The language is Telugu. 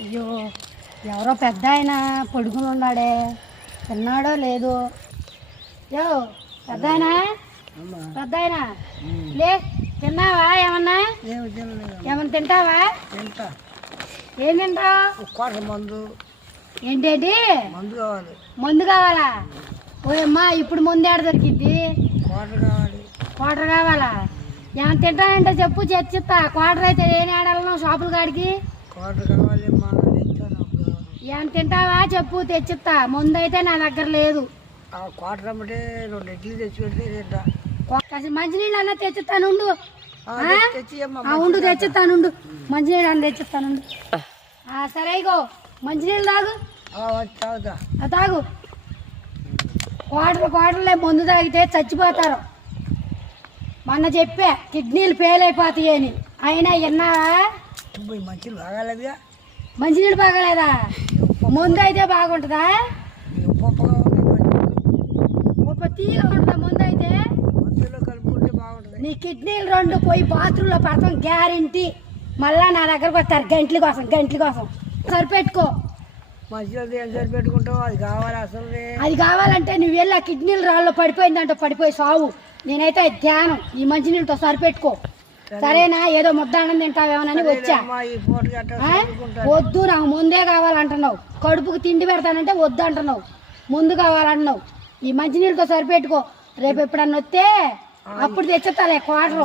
అయ్యో ఎవరో పెద్ద ఆయన పడుకుని ఉన్నాడే. తిన్నాడో లేదు. యో పెద్ద ఆయన పెద్ద ఆయన లే తిన్నావా ఏమన్నా? ఏమన్నా తింటావా? తింటా. ఏం తింటావు? మందు. ఏంటేంటి? మందు కావాలి. మందు కావాలా? ఓయమ్మా ఇప్పుడు ముందు ఏడ దొరికిద్ది? కావాలి. క్వార్టర్ కావాలా? ఏమన్నా తింటానంటే చెప్పు చర్చిస్తా. క్వార్టర్ అయితే ఏం ఆడాలను షాపుల కాడికి? ఏమన్నా తింటావా? చెప్పు తెచ్చిస్తా ముందు అయితే నా దగ్గర లేదు. రమ్మంటే రెండు ఇడ్లీ తెచ్చి పెడితే మంచినీళ్ళు అన్న తెచ్చిస్తానుండు ఉండు తెచ్చిస్తానుండు మంచినీళ్ళు అన్న తెచ్చిస్తానుండు ఆ, సరే ఇగో. మంచినీళ్ళు తాగు. తాగు. క్వార్టర్ క్వార్టర్లే మందు తాగితే చచ్చిపోతారు. మొన్న చెప్పా కిడ్నీలు ఫెయిల్ అయిపోతాయి అని అయినా విన్నావా? పోయి మంచిలు బాగాలేదుగా మంచినీళ్ళు బాగలేదా? ముందు అయితే బాగుంటుందా? ఒక తీగ ఉంటుందా ముందు అయితే? మందులో కలుపుకుంటే బాగుంటుంది. నీ కిడ్నీలు రెండు పోయి బాత్రూంలో పడతాం గ్యారంటీ. మళ్ళా నా దగ్గరకు వస్తారు గంటల కోసం గంటల కోసం. సరిపెట్టుకో. మంచిలో ఏం సరి పెట్టుకుంటావు అది కావాలి అసలు అది కావాలంటే నువ్వు వెళ్ళి ఆ కిడ్నీలు రాళ్ళు పడిపోయిందంటే పడిపోయి సావు. నేనైతే ధ్యానం. ఈ మంచినీళ్ళతో సరిపెట్టుకో. సరేనా? ఏదో ముద్దానం తింటావేమోనని వచ్చా? వద్దు నాకు ముందే కావాలంటున్నావు. కడుపుకు తిండి పెడతానంటే వద్దు అంటున్నావు. ముందు కావాలంటున్నావు. ఈ మంచినీళ్ళతో సరిపెట్టుకో. రేపు ఎప్పుడన్నా వస్తే అప్పుడు తెచ్చుతాలే క్వార్టర్.